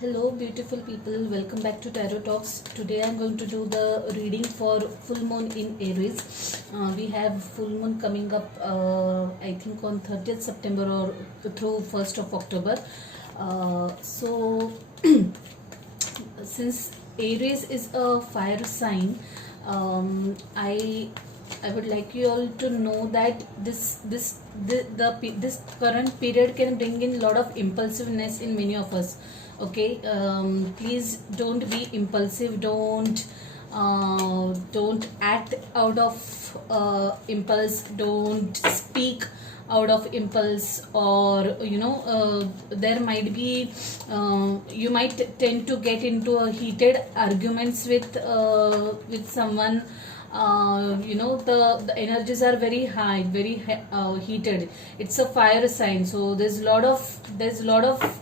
Hello, beautiful people. Welcome back to Tarot Talks. Today I'm going to do the reading for full moon in Aries. We have full moon coming up, I think, on 30th September or through 1st of October. So, since Aries is a fire sign, I would like you all to know that this current period can bring in a lot of impulsiveness in many of us. Okay, please don't be impulsive. Don't act out of impulse. Don't speak out of impulse, or there might be you might tend to get into a heated arguments with someone. The energies are very high, very heated. It's a fire sign, so there's a lot of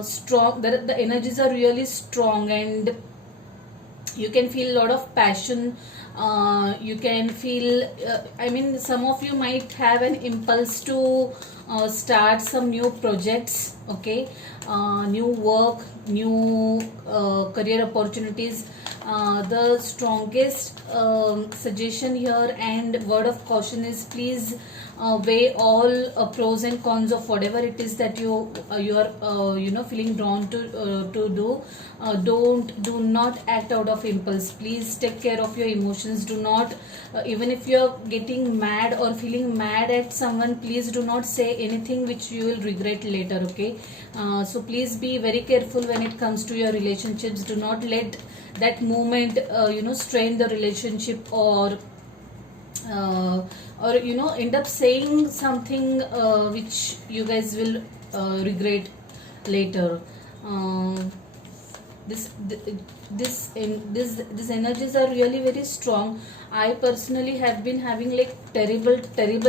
strong, the energies are really strong, and you can feel a lot of passion. You can feel, some of you might have an impulse to start some new projects. Okay, new work, new career opportunities. The strongest suggestion here and word of caution is, please weigh all pros and cons of whatever it is that you are feeling drawn to do. Do not act out of impulse. Please take care of your emotions. Do not, even if you're getting mad or feeling mad at someone, please do not say anything which you will regret later. Okay, so please be very careful when it comes to your relationships. Do not let that moment strain the relationship, or end up saying something which you guys will regret later. um, this this energies are really very strong. I personally have been having like terrible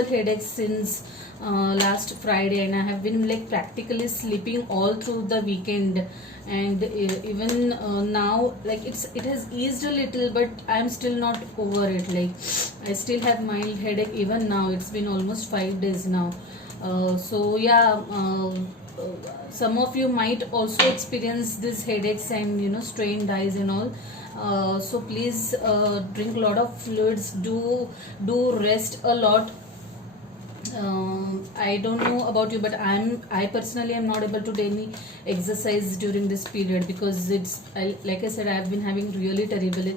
headaches since last Friday, and I have been like practically sleeping all through the weekend. And even now, like it has eased a little, but I'm still not over it. Like, I still have mild headache even now. It's been almost 5 days now. So yeah, some of you might also experience these headaches and strained eyes and all. So please drink a lot of fluids. Do rest a lot. I don't know about you, but I personally am not able to do any exercise during this period, because like I said, I have been having really terrible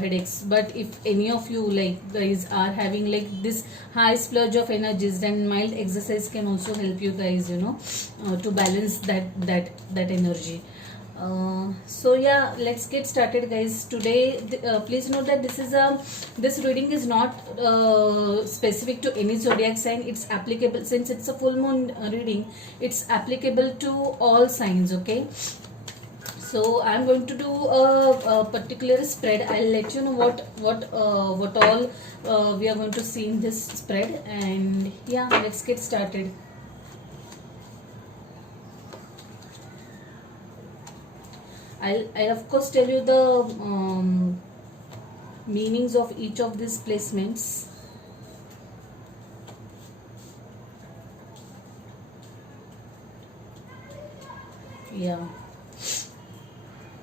headaches. But if any of you, like, guys, are having like this high splurge of energies, then mild exercise can also help you guys, to balance that energy. So yeah, let's get started, guys. Today, please note that this reading is not specific to any zodiac sign. It's applicable, since it's a full moon reading. It's applicable to all signs. Okay. So I'm going to do a particular spread. I'll let you know what all we are going to see in this spread. And yeah, let's get started. I'll of course tell you the meanings of each of these placements. Yeah,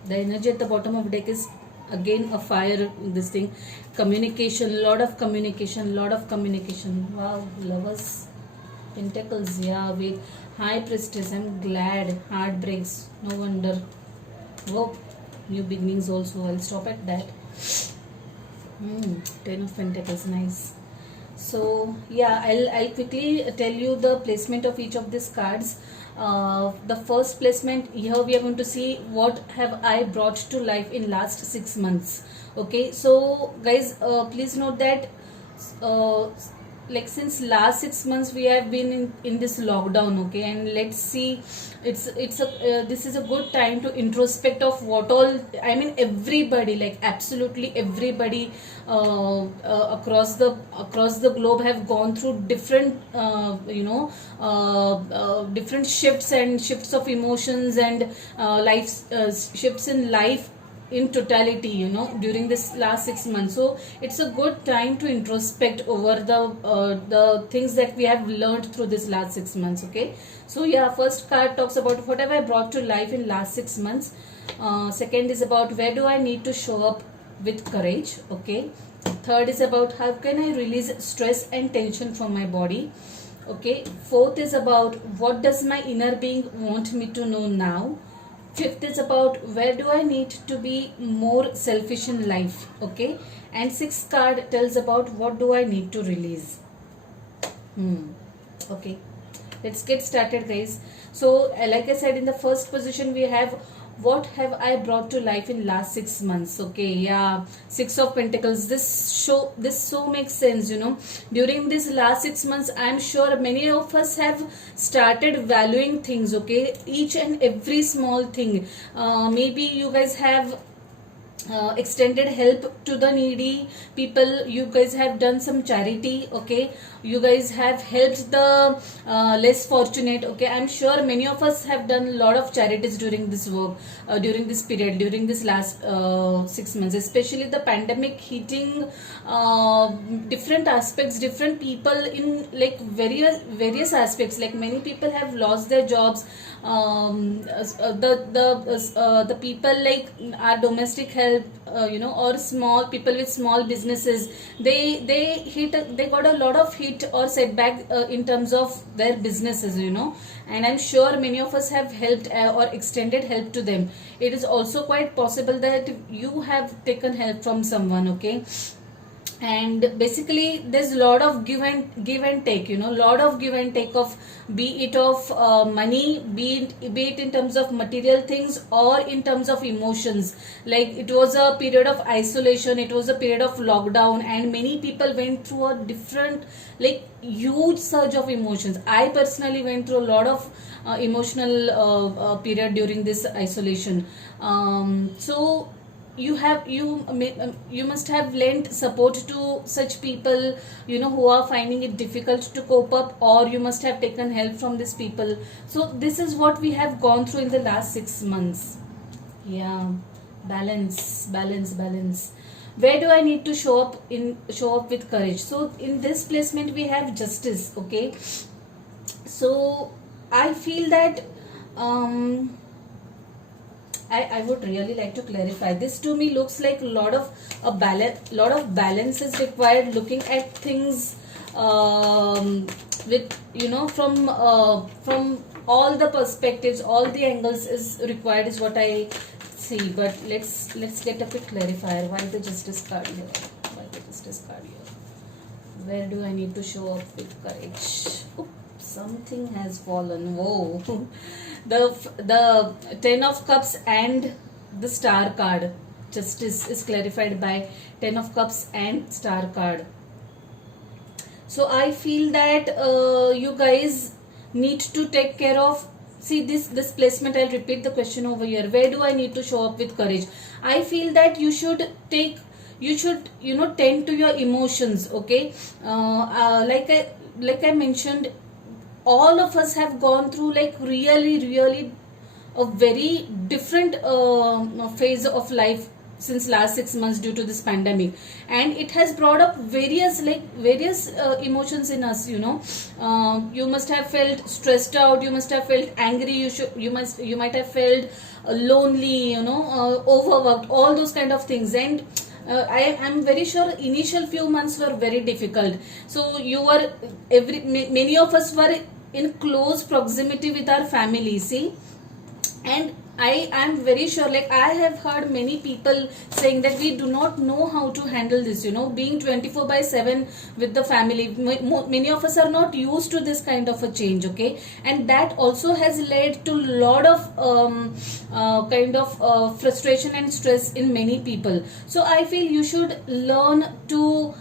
the energy at the bottom of deck is again a fire. This thing, communication, lot of communication. Wow, lovers, pentacles. Yeah, with high priestess. I'm glad. Heartbreaks, no wonder. Oh, new beginnings also. I'll stop at that. 10 of Pentacles, nice. So yeah, I'll quickly tell you the placement of each of these cards. The first placement here, we are going to see what have I brought to life in last 6 months. Okay, so guys, please note that like since last 6 months we have been in this lockdown. Okay, and let's see, this is a good time to introspect of what all, everybody, like absolutely everybody across the globe have gone through different different shifts of emotions and life shifts in life. in totality, during this last 6 months. So it's a good time to introspect over the things that we have learned through this last 6 months. Okay, so yeah, first card talks about what have I brought to life in last 6 months. Second is about where do I need to show up with courage. Okay, third is about how can I release stress and tension from my body. Okay, fourth is about what does my inner being want me to know now. Fifth is about where do I need to be more selfish in life. Okay, and sixth card tells about what do I need to release. Okay, let's get started, guys. So like I said, in the first position we have what have I brought to life in last 6 months. Okay, yeah, Six of Pentacles. This so makes sense. During this last 6 months, I'm sure many of us have started valuing things. Okay, each and every small thing. Maybe you guys have extended help to the needy people. You guys have done some charity. Okay, you guys have helped the less fortunate. Okay, I'm sure many of us have done a lot of charities during this work, during this period, during this last 6 months, especially the pandemic hitting different aspects, different people in like various aspects. Like many people have lost their jobs. The people like our domestic help, or small people with small businesses, they got a lot of hit or setback in terms of their businesses. And I'm sure many of us have helped or extended help to them. It is also quite possible that you have taken help from someone. Okay, and basically there's a lot of give and take, lot of give and take of, be it of money, be it in terms of material things or in terms of emotions. Like it was a period of isolation, it was a period of lockdown, and many people went through a different, like huge surge of emotions. I personally went through a lot of emotional period during this isolation. So you must have lent support to such people, who are finding it difficult to cope up, or you must have taken help from these people. So this is what we have gone through in the last 6 months. Yeah, balance. Where do I need to show up with courage? So in this placement we have Justice. Okay, so I feel that I would really like to clarify. This to me looks like a lot of balance is required. Looking at things with from all the perspectives, all the angles is required, is what I see. But let's get a quick clarifier. Why the Justice card here? Where do I need to show up with courage? Oops, something has fallen. Whoa. The 10 of Cups and the Star card. Justice is clarified by 10 of Cups and Star card. So I feel that you guys need to take care of, see this placement. I'll repeat the question over here. Where do I need to show up with courage? I feel that you should tend to your emotions. Okay, like I mentioned, all of us have gone through like really a very different phase of life since last 6 months due to this pandemic, and it has brought up various emotions in us. You must have felt stressed out, you must have felt angry, you might have felt lonely, overworked, all those kind of things. And I'm very sure initial few months were very difficult. So many of us were in close proximity with our family, see. And I am very sure, like I have heard many people saying that we do not know how to handle this, being 24/7 with the family. Many of us are not used to this kind of a change. Okay, and that also has led to a lot of frustration and stress in many people. So I feel you should learn to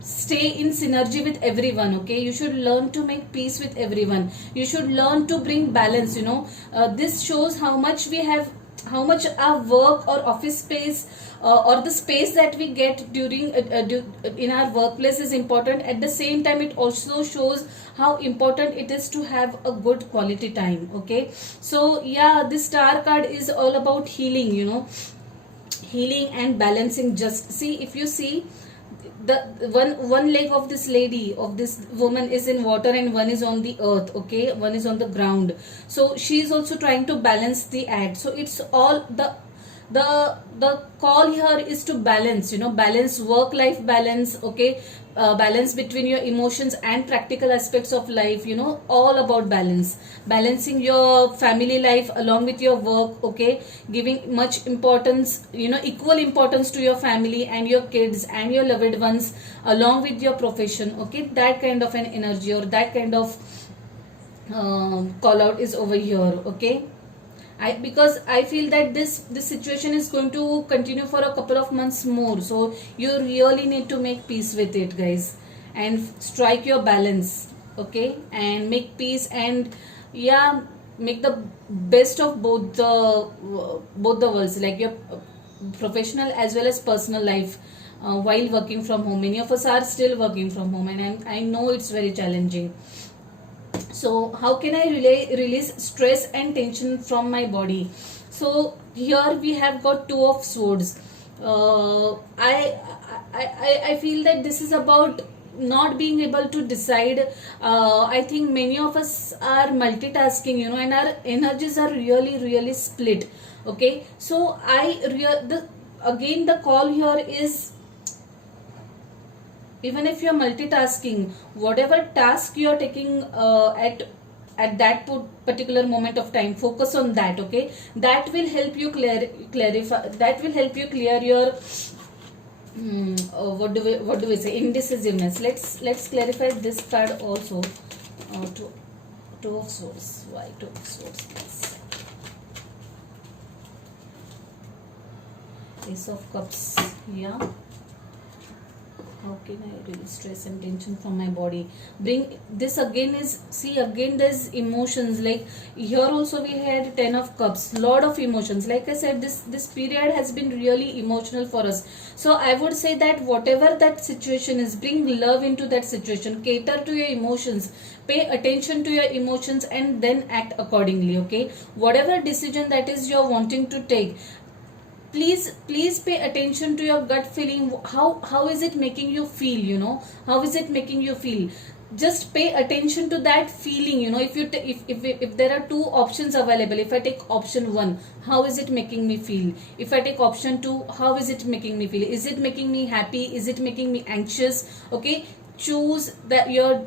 stay in synergy with everyone. Okay, you should learn to make peace with everyone. You should learn to bring balance. This shows how much we have much our work or office space or the space that we get during in our workplace is important. At the same time, it also shows how important it is to have a good quality time. Okay, so yeah, this star card is all about healing, you know, healing and balancing. Just see, if you see, the one leg of this lady, of this woman, is in water and one is on the earth. Okay, one is on the ground, so she is also trying to balance the act. So it's all the call here is to balance, you know, balance, work life balance. Okay, balance between your emotions and practical aspects of life, you know, all about balance, balancing your family life along with your work. Okay, giving much importance, you know, equal importance to your family and your kids and your loved ones along with your profession. Okay, that kind of an energy or that kind of call out is over here. Okay, because I feel that this situation is going to continue for a couple of months more, so you really need to make peace with it, guys, and strike your balance. Okay, and make peace, and yeah, make the best of both the worlds, like your professional as well as personal life while working from home. Many of us are still working from home, and I know it's very challenging. So how can I release stress and tension from my body? So here we have got two of swords. I feel that this is about not being able to decide. I think many of us are multitasking, you know, and our energies are really split. Okay, so again the call here is, even if you're multitasking, whatever task you're taking at that particular moment of time, focus on that. Okay, that will help you clarify, that will help you clear your what do we say, indecisiveness. Let's clarify this card also. Two of swords. Why two of swords, please? Ace of cups. Yeah, how can I release stress and tension from my body? Bring this again is, see, again there's emotions. Like here also we had 10 of cups, lot of emotions. Like I said, this period has been really emotional for us. So I would say that whatever that situation is, bring love into that situation, cater to your emotions, pay attention to your emotions, and then act accordingly. Okay, whatever decision that is you're wanting to take, please pay attention to your gut feeling. How is it making you feel? You know, how is it making you feel? Just pay attention to that feeling. You know, if there are two options available, if I take option 1, how is it making me feel? If I take option 2, how is it making me feel? Is it making me happy? Is it making me anxious? Okay, choose that your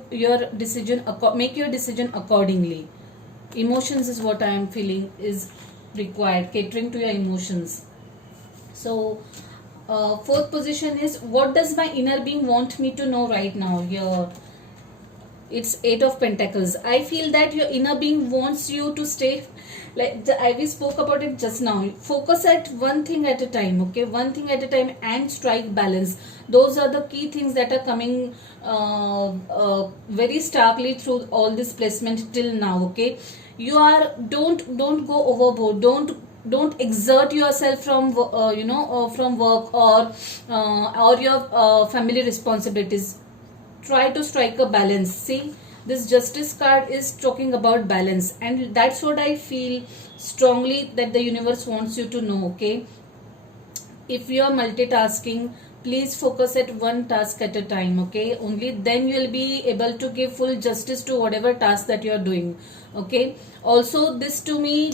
decision, make your decision accordingly. Emotions is what I am feeling is required, catering to your emotions. So fourth position is, what does my inner being want me to know right now? Here it's 8 of pentacles. I feel that your inner being wants you to stay, like we spoke about it just now. Focus at one thing at a time. Okay, one thing at a time, and strike balance. Those are the key things that are coming very starkly through all this placement till now. Okay, you are, don't go overboard, don't exert yourself from from work or your family responsibilities. Try to strike a balance. See, this justice card is talking about balance, and that's what I feel strongly that the universe wants you to know. Okay, if you are multitasking, please focus at one task at a time. Okay, only then you will be able to give full justice to whatever task that you are doing. Okay, also this to me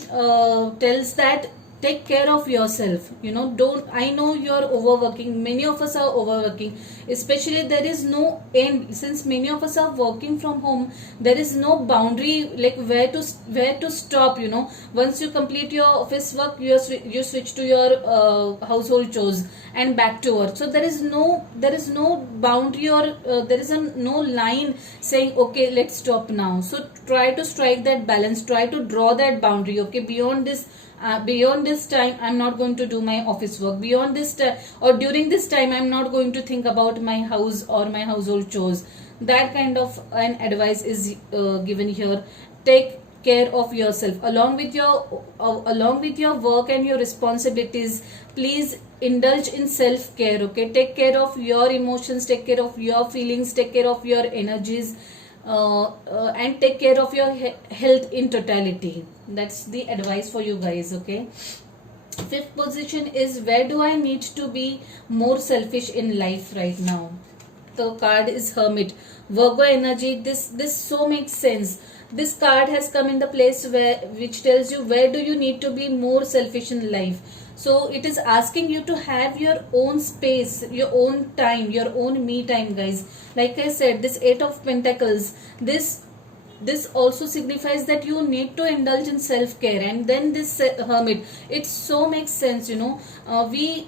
tells that take care of yourself. You know, don't, I know you're overworking, many of us are overworking, especially there is no end. Since many of us are working from home, there is no boundary, like where to stop. You know, once you complete your office work, you switch to your household chores and back to work. So there is no boundary, or there is no line saying okay, let's stop now. So try to strike that balance, try to draw that boundary. Okay, beyond this time I'm not going to do my office work. Beyond this time, or during this time, I'm not going to think about my house or my household chores. That kind of an advice is given here. care of yourself along with your work and your responsibilities. Please indulge in self care, okay? Take care of your emotions, take care of your feelings, take care of your energies, and take care of your health in totality. That's the advice for you guys, okay? Fifth position is, where do I need to be more selfish in life right now? The card is Hermit. Virgo energy. This so makes sense. This card has come in the place where, which tells you where do you need to be more selfish in life. So it is asking you to have your own space, your own time, your own me time, guys. Like I said, this Eight of Pentacles, this also signifies that you need to indulge in self-care. And then this Hermit, it so makes sense, we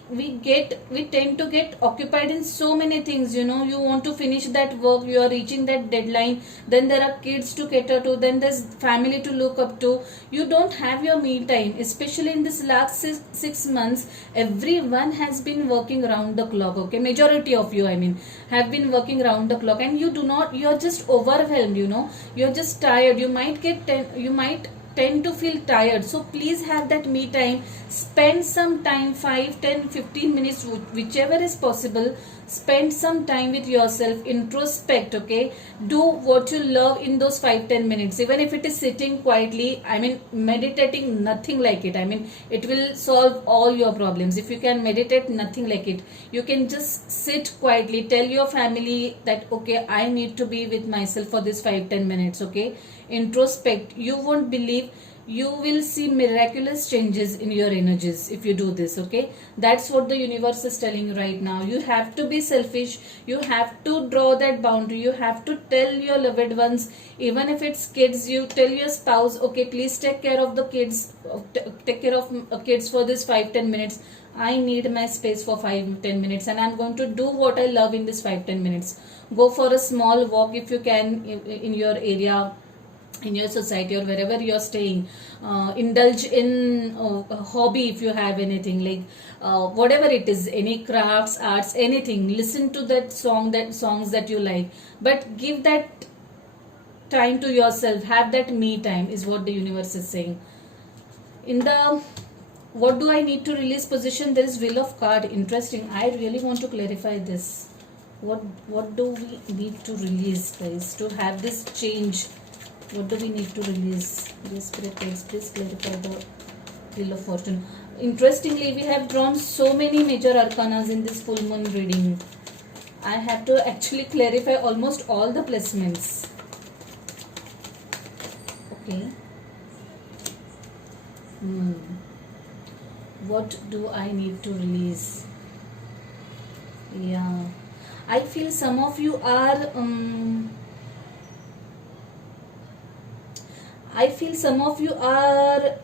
tend to get occupied in so many things. You want to finish that work, you are reaching that deadline, then there are kids to cater to, then there's family to look up to. You don't have your me time. Especially in this last 6 months, everyone has been working around the clock, okay? Majority of you, I mean, have been working around the clock, and you're just overwhelmed. You're just tired. You might tend to feel tired. So please have that me time. Spend some time, 5, 10, 15 minutes, whichever is possible. Spend some time with yourself, introspect, okay? Do what you love in those 5, 10 minutes. Even if it is sitting quietly, I mean, meditating, nothing like it. I mean, it will solve all your problems. If you can meditate, nothing like it. You can just sit quietly, tell your family that, okay, I need to be with myself for this 5, 10 minutes, okay? Introspect. You won't believe, you will see miraculous changes in your energies if you do this, okay? That's what the universe is telling you right now. You have to be selfish. You have to draw that boundary. You have to tell your loved ones, even if it's kids, you tell your spouse, okay, please take care of the kids, take care of kids for this 5, 10 minutes. I need my space for 5, 10 minutes, and I'm going to do what I love in this 5, 10 minutes. Go for a small walk if you can in your area, in your society, or wherever you're staying. Indulge in a hobby if you have anything, like whatever it is, any crafts, arts, anything. Listen to songs that you like, but give that time to yourself. Have that me time, is what the universe is saying. In the what do I need to release position, there is Wheel of card. Interesting. I really want to clarify this. What do we need to release, guys, to have this change? What do we need to release? Yes, Spirit guides, please clarify the Wheel of Fortune. Interestingly, we have drawn so many major arcanas in this full moon reading. I have to actually clarify almost all the placements. Okay. What do I need to release? Yeah. I feel some of you are... I feel some of you are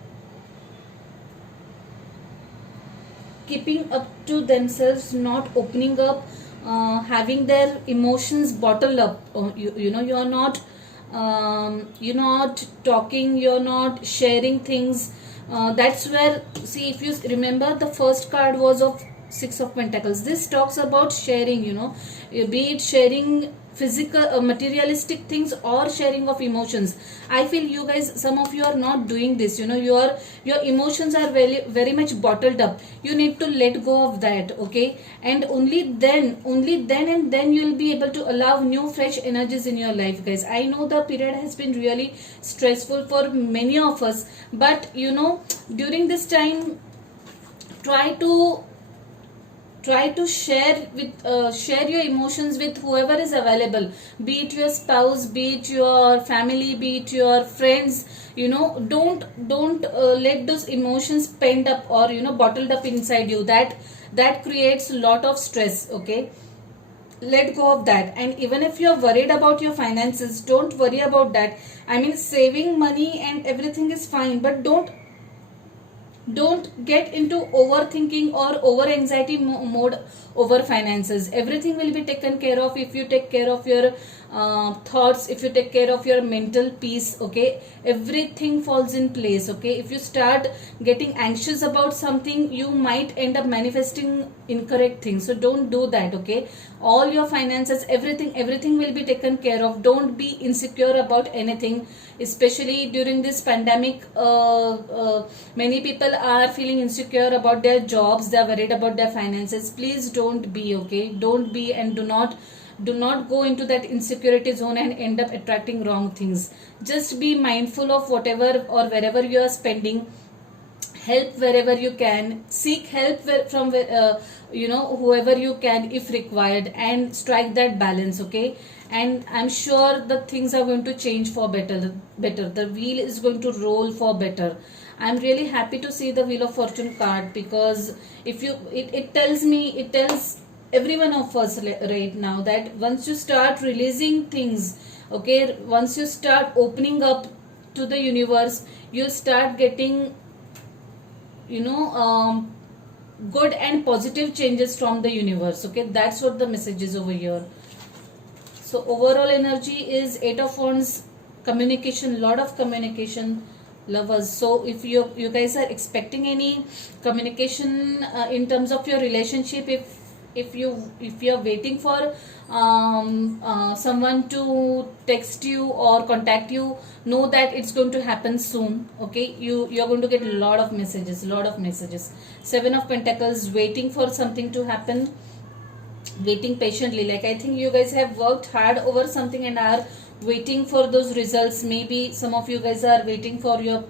keeping up to themselves, not opening up, having their emotions bottled up. You're not talking, you're not sharing things. That's where, see, if you remember, the first card was of Six of Pentacles. This talks about sharing, be it sharing physical, materialistic things, or sharing of emotions. I feel you guys, some of you are not doing this. Your emotions are very, very much bottled up. You need to let go of that, okay? And only then and then you will be able to allow new fresh energies in your life, guys. I know the period has been really stressful for many of us, but during this time, try to share your emotions with whoever is available, be it your spouse, be it your family, be it your friends. Don't let those emotions pent up or bottled up inside you. That creates a lot of stress, okay? Let go of that. And even if you're worried about your finances, don't worry about that. I mean, saving money and everything is fine, but don't get into overthinking or over anxiety mode over finances. Everything will be taken care of if you take care of your thoughts, if you take care of your mental peace, okay, everything falls in place. Okay, if you start getting anxious about something, you might end up manifesting incorrect things. So don't do that. Okay, all your finances, everything will be taken care of. Don't be insecure about anything, especially during this pandemic. Many people are feeling insecure about their jobs, they are worried about their finances. Please don't be. Okay, don't be, and do not go into that insecurity zone and end up attracting wrong things. Just be mindful of whatever or wherever you are spending. Help wherever you can, seek help from whoever you can if required, and strike that balance. Okay, and I'm sure the things are going to change for better. The wheel is going to roll for better. I'm really happy to see the Wheel of Fortune card, because if you it tells every one of us right now that once you start releasing things, okay, once you start opening up to the universe, you'll start getting good and positive changes from the universe. Okay, that's what the message is over here. So overall energy is 8 of Wands, communication, lot of communication, lovers. So if you guys are expecting any communication in terms of your relationship, if you're waiting for someone to text you or contact you, know that it's going to happen soon. Okay, you're going to get a lot of messages. 7 of Pentacles, waiting for something to happen, waiting patiently. Like, I think you guys have worked hard over something and are waiting for those results. Maybe some of you guys are waiting for your,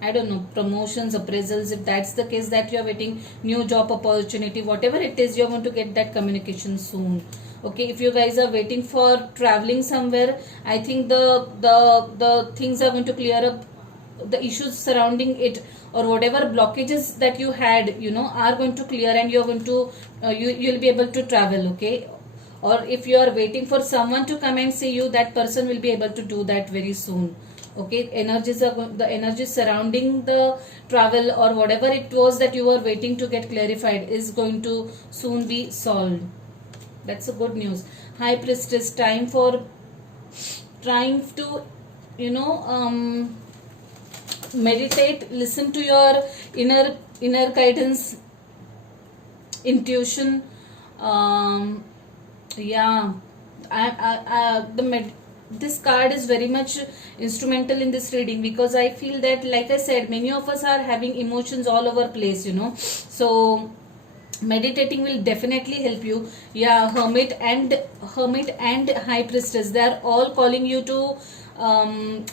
I don't know, promotions, appraisals. If that's the case, that you're waiting new job opportunity, whatever it is, you're going to get that communication soon. Okay, if you guys are waiting for traveling somewhere, I think the things are going to clear up. The issues surrounding it, or whatever blockages that you had, are going to clear, and you're going to you'll be able to travel. Okay, or if you are waiting for someone to come and see you, that person will be able to do that very soon. Okay, the energies surrounding the travel or whatever it was that you were waiting to get clarified is going to soon be solved. That's a good news. High Priestess, time for trying to meditate, listen to your inner guidance, intuition. Yeah, this card is very much instrumental in this reading, because I feel that, like I said, many of us are having emotions all over place, so meditating will definitely help you. Yeah, Hermit and High Priestess, they are all calling you to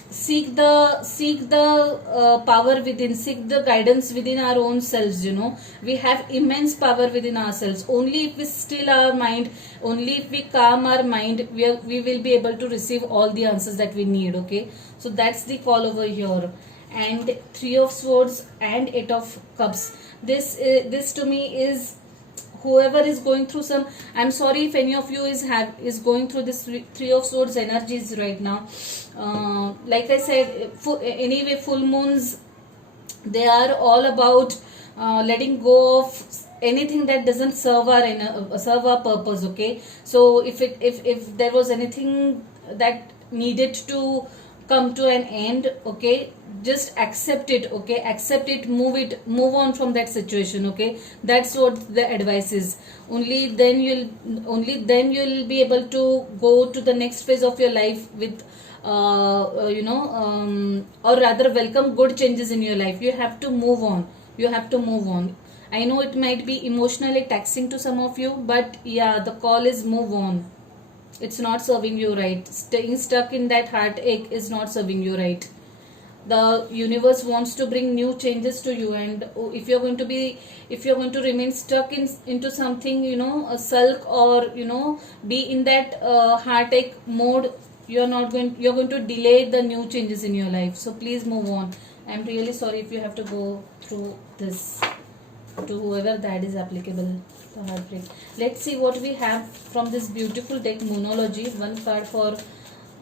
seek the power within, seek the guidance within our own selves. We have immense power within ourselves. Only if we still our mind, only if we calm our mind, we will be able to receive all the answers that we need. Okay, so that's the call over here. And 3 of Swords and 8 of Cups, this to me is whoever is going through some, I'm sorry if any of you is going through this 3 of Swords energies right now. Like I said, anyway, full moons, they are all about letting go of anything that doesn't serve our purpose. Okay, so if there was anything that needed to come to an end, okay, just accept it. Okay, accept it, move on from that situation. Okay, that's what the advice is. Only then you'll be able to go to the next phase of your life with or rather welcome good changes in your life. You have to move on. I know it might be emotionally taxing to some of you, but yeah, the call is move on. It's not serving you right. Staying stuck in that heartache is not serving you right. The universe wants to bring new changes to you, and if you're going to remain stuck into something, a sulk, or be in that heartache mode, you're going to delay the new changes in your life. So please move on. I'm really sorry if you have to go through this. To whoever that is applicable, the heartbreak. Let's see what we have from this beautiful deck, Moonology. One card for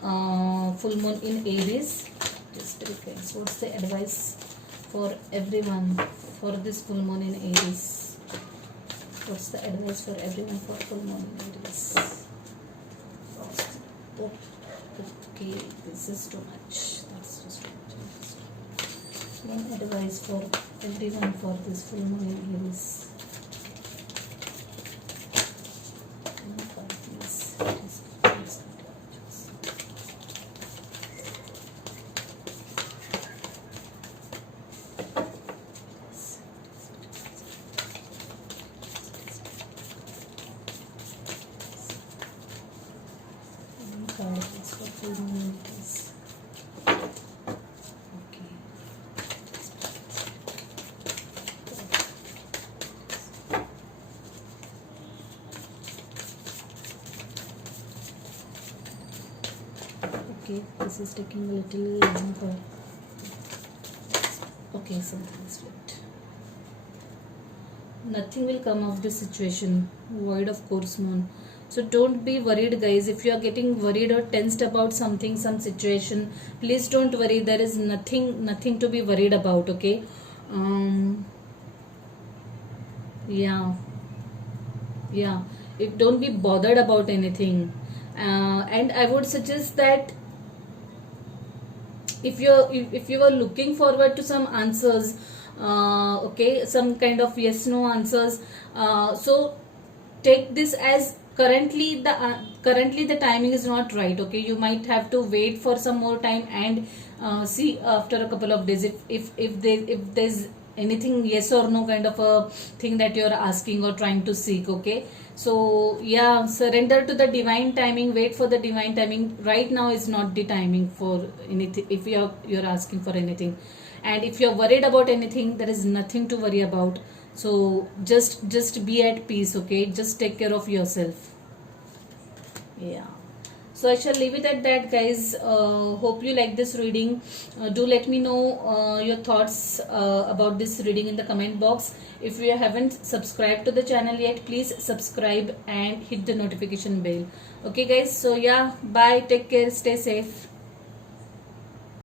full moon in Aries. Just guys, what's the advice for everyone for this full moon in Aries? What's the advice for everyone for full moon in Aries? Okay, this is too much. That's just too much. One advice for everyone for this full moon here is for full moon is okay. Okay, this is taking a little longer. Okay, something's left. Nothing will come of this situation. Void of course moon. So don't be worried, guys. If you are getting worried or tensed about something, some situation, please don't worry. There is nothing to be worried about. Okay. Yeah. Yeah. If don't be bothered about anything. And I would suggest that if you are looking forward to some answers, okay, some kind of yes no answers, so take this as currently the timing is not right. Okay, you might have to wait for some more time and see after a couple of days if there's anything yes or no kind of a thing that you're asking or trying to seek. Okay, so yeah, surrender to the divine timing, wait for the divine timing. Right now is not the timing for anything. If you're asking for anything, and if you're worried about anything, there is nothing to worry about. So just be at peace. Okay, just take care of yourself. Yeah, so I shall leave it at that, guys. Hope you like this reading. Do let me know your thoughts about this reading in the comment box. If you haven't subscribed to the channel yet, please subscribe and hit the notification bell. Okay, guys, so yeah, bye, take care, stay safe.